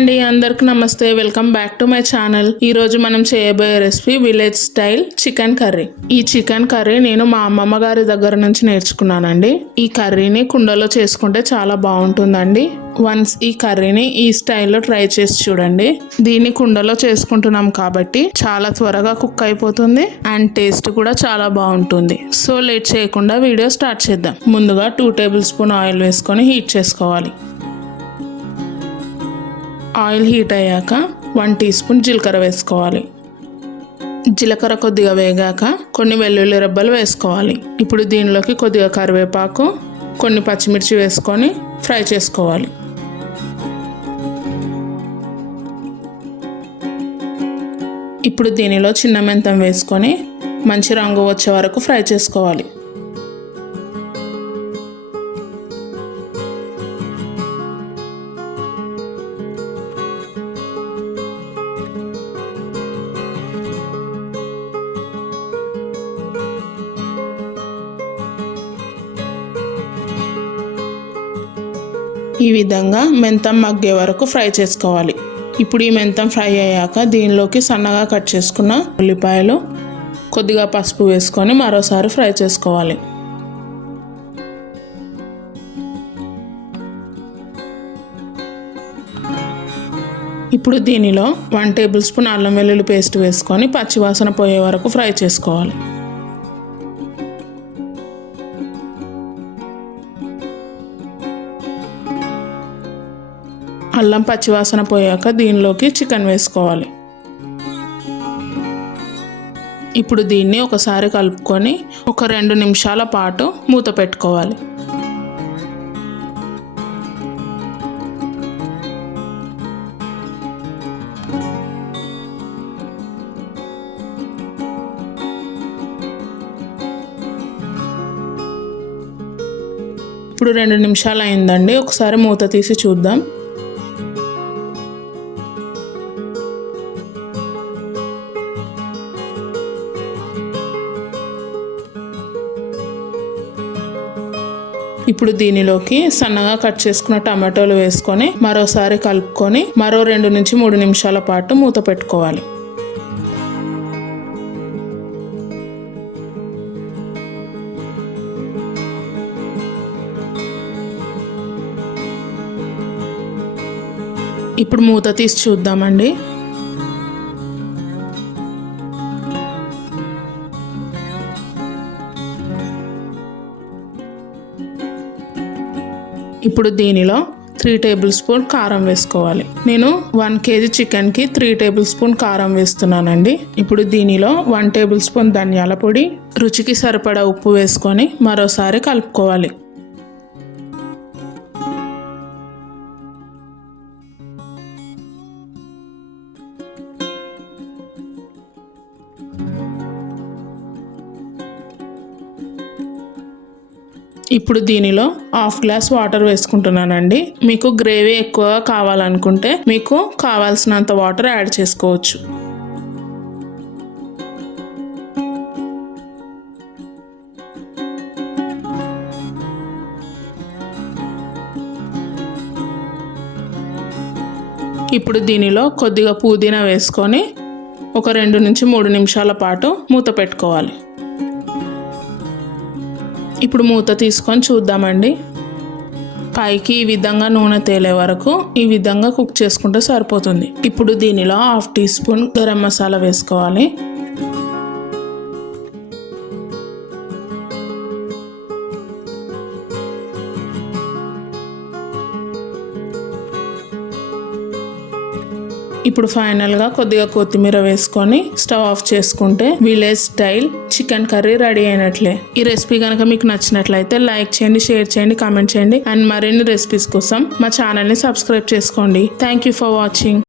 అండి, అందరికి నమస్తే. Welcome back to my channel. ఈ రోజు మనం చేయబోయే recipe village style chicken curry. ఈ చికెన్ కర్రీ నేను మా అమ్మమ్మ గారి దగ్గర నుంచి నేర్చుకున్నానండి. ఈ కర్రీని కుండలో చేసుకుంటే చాలా బాగుంటుందండి. వన్స్ ఈ కర్రీని ఈ స్టైల్లో ట్రై చేసి చూడండి. దీన్ని కుండలో చేసుకుంటున్నాం కాబట్టి చాలా త్వరగా కుక్ అయిపోతుంది అండ్ టేస్ట్ కూడా చాలా బాగుంటుంది. సో లేట్ చేయకుండా వీడియో స్టార్ట్ చేద్దాం. ముందుగా 2 టేబుల్ స్పూన్ ఆయిల్ వేసుకొని హీట్ చేసుకోవాలి. ఆయిల్ హీట్ అయ్యాక 1 టీ స్పూన్ జీలకర్ర వేసుకోవాలి. జీలకర్ర కొద్దిగా వేగాక కొన్ని వెల్లుల్లి రెబ్బలు వేసుకోవాలి. ఇప్పుడు దీనిలోకి కొద్దిగా కరివేపాకు, కొన్ని పచ్చిమిర్చి వేసుకొని ఫ్రై చేసుకోవాలి. ఇప్పుడు దీనిలో చిన్న మెంతం వేసుకొని మంచి రంగు వచ్చే వరకు ఫ్రై చేసుకోవాలి. ఈ విధంగా మెంతం మగ్గే వరకు ఫ్రై చేసుకోవాలి. ఇప్పుడు ఈ మెంతం ఫ్రై అయ్యాక దీనిలోకి సన్నగా కట్ చేసుకున్న ఉల్లిపాయలు, కొద్దిగా పసుపు వేసుకొని మరోసారి ఫ్రై చేసుకోవాలి. ఇప్పుడు దీనిలో 1 టేబుల్ స్పూన్ అల్లం వెల్లుల్లి పేస్ట్ వేసుకొని పచ్చివాసన పోయే వరకు ఫ్రై చేసుకోవాలి. అల్లం పచ్చివాసన పోయాక దీనిలోకి చికెన్ వేసుకోవాలి. ఇప్పుడు దీన్ని ఒకసారి కలుపుకొని ఒక 2 నిమిషాల పాటు మూత పెట్టుకోవాలి. ఇప్పుడు 2 నిమిషాలు అయిందండి. ఒకసారి మూత తీసి చూద్దాం. ఇప్పుడు దీనిలోకి సన్నగా కట్ చేసుకున్న టమాటోలు వేసుకొని మరోసారి కలుపుకొని మరో 2 నుంచి 3 నిమిషాల పాటు మూత పెట్టుకోవాలి. ఇప్పుడు మూత తీసి చూద్దామండి. ఇప్పుడు దీనిలో 3 టేబుల్ స్పూన్ కారం వేసుకోవాలి. నేను 1 కేజీ చికెన్కి 3 టేబుల్ స్పూన్ కారం వేస్తున్నానండి. ఇప్పుడు దీనిలో 1 టేబుల్ స్పూన్ ధనియాల పొడి, రుచికి సరిపడా ఉప్పు వేసుకొని మరోసారి కలుపుకోవాలి. ఇప్పుడు దీనిలో 1/2 గ్లాస్ వాటర్ వేసుకుంటున్నానండి. మీకు గ్రేవీ ఎక్కువగా కావాలనుకుంటే మీకు కావాల్సినంత వాటర్ యాడ్ చేసుకోవచ్చు. ఇప్పుడు దీనిలో కొద్దిగా పుదీనా వేసుకొని ఒక 2 నుంచి 3 నిమిషాల పాటు మూత పెట్టుకోవాలి. ఇప్పుడు మూత తీసుకొని చూద్దామండి. పైకి ఈ విధంగా నూనె తేలే వరకు ఈ విధంగా కుక్ చేసుకుంటే సరిపోతుంది. ఇప్పుడు దీనిలో 1/2 టీ స్పూన్ గరం మసాలా వేసుకోవాలి. ఇప్పుడు ఫైనల్గా కొద్దిగా కొత్తిమీర వేసుకొని స్టవ్ ఆఫ్ చేసుకుంటే village style chicken curry ready అయినట్లే. ఈ రెసిపీ కనుక మీకు నచ్చినట్లయితే లైక్ చేయండి, షేర్ చేయండి, కామెంట్ చేయండి అండ్ మరిన్ని రెసిపీస్ కోసం మా ఛానల్ని సబ్స్క్రైబ్ చేసుకోండి. Thank you for watching.